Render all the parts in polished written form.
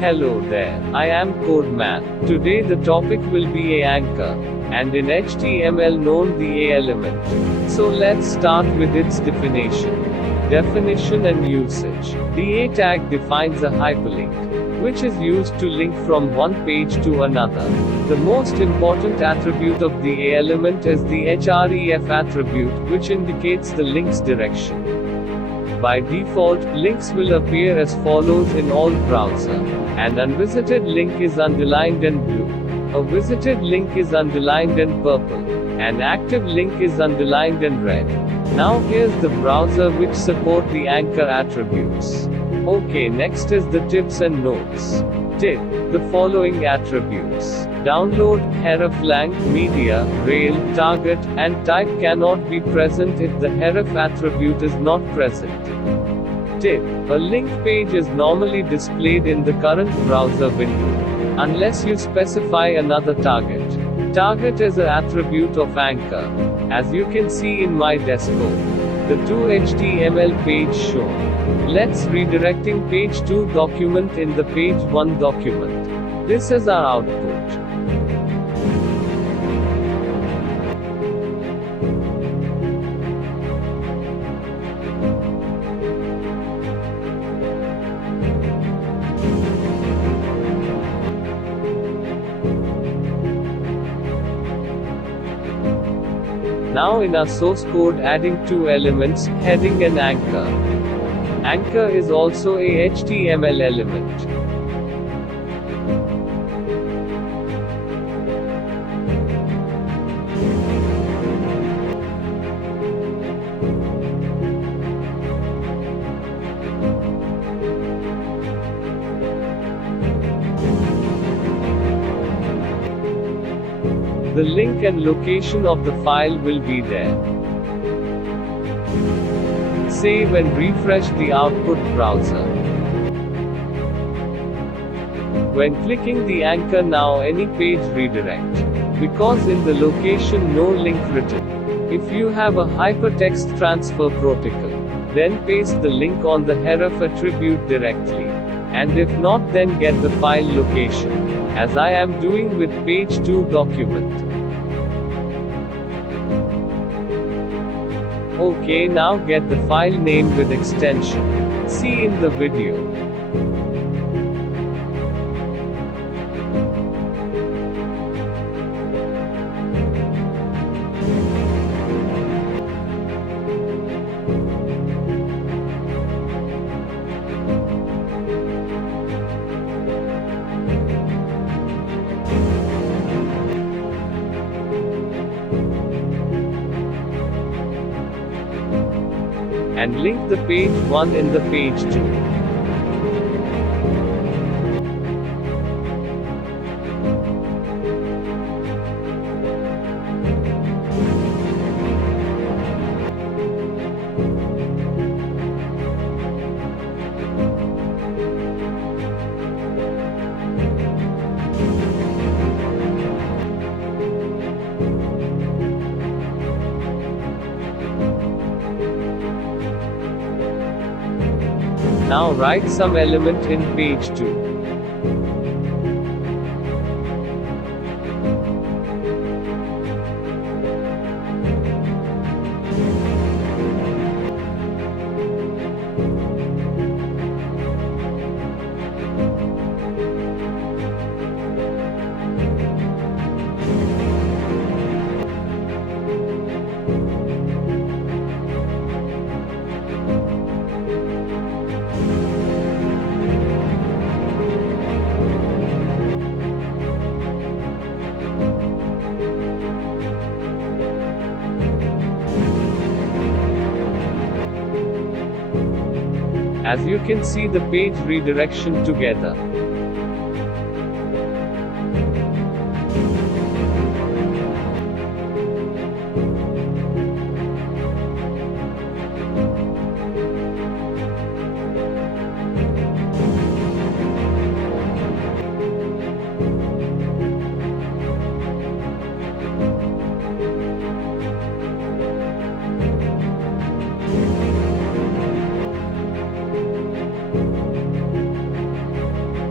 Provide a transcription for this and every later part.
Hello there, I am Codeman. Today the topic will be a anchor, and in HTML known the a element. So let's start with its definition. Definition and usage. The a tag defines a hyperlink, which is used to link from one page to another. The most important attribute of the a element is the href attribute, which indicates the link's direction. By default, links will appear as follows in all browser. An unvisited link is underlined in blue. A visited link is underlined in purple. An active link is underlined in red. Now here's the browser which support the anchor attributes. Okay, next is the tips and notes. Tip: the following attributes. Download, href lang, media, rel, target, and type cannot be present if the href attribute is not present. Tip: a link page is normally displayed in the current browser window, unless you specify another target. Target is an attribute of anchor. As you can see in my desktop, the two HTML page shown. Let's redirecting page 2 document in the page 1 document. This is our output. Now in our source code adding two elements, heading and anchor. Anchor is also a HTML element. The link and location of the file will be there. Save and refresh the output browser. When clicking the anchor now any page redirect, because in the location no link written. If you have a hypertext transfer protocol, then paste the link on the href attribute directly. And if not, then get the file location, as I am doing with page 2 document. Okay, now get the file name with extension. See in the video. And link the page 1 in the page 2. Now write some element in page 2. As you can see the page redirection together.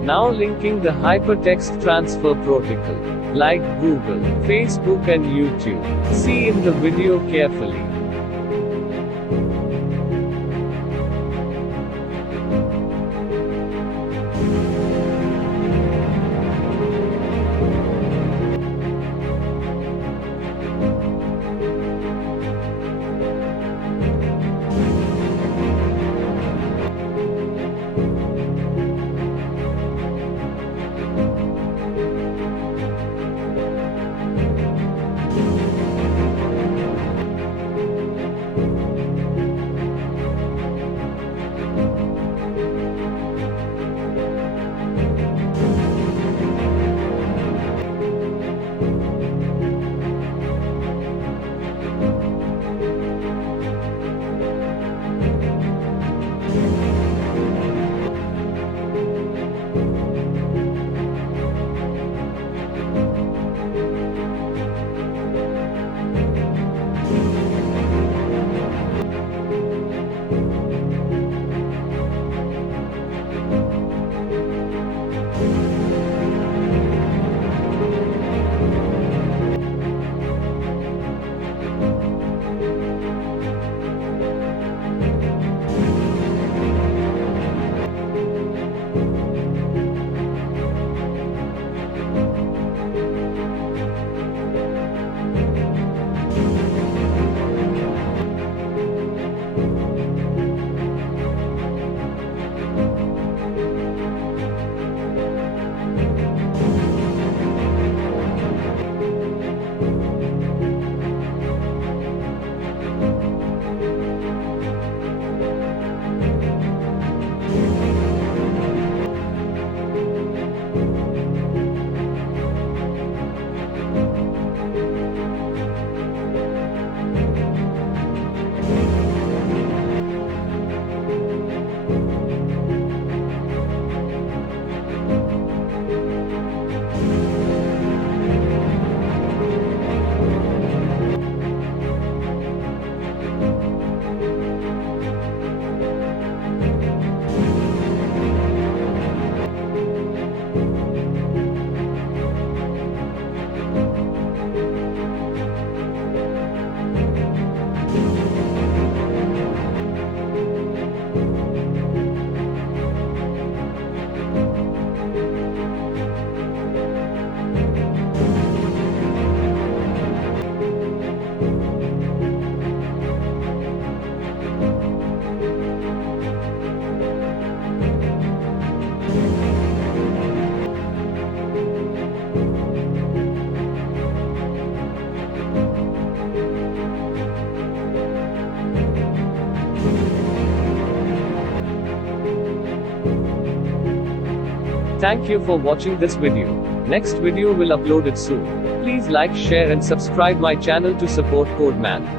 Now linking the hypertext transfer protocol, like Google, Facebook and YouTube. See in the video carefully. Thank you for watching this video. Next video will upload it soon. Please like, share and subscribe my channel to support Codeman.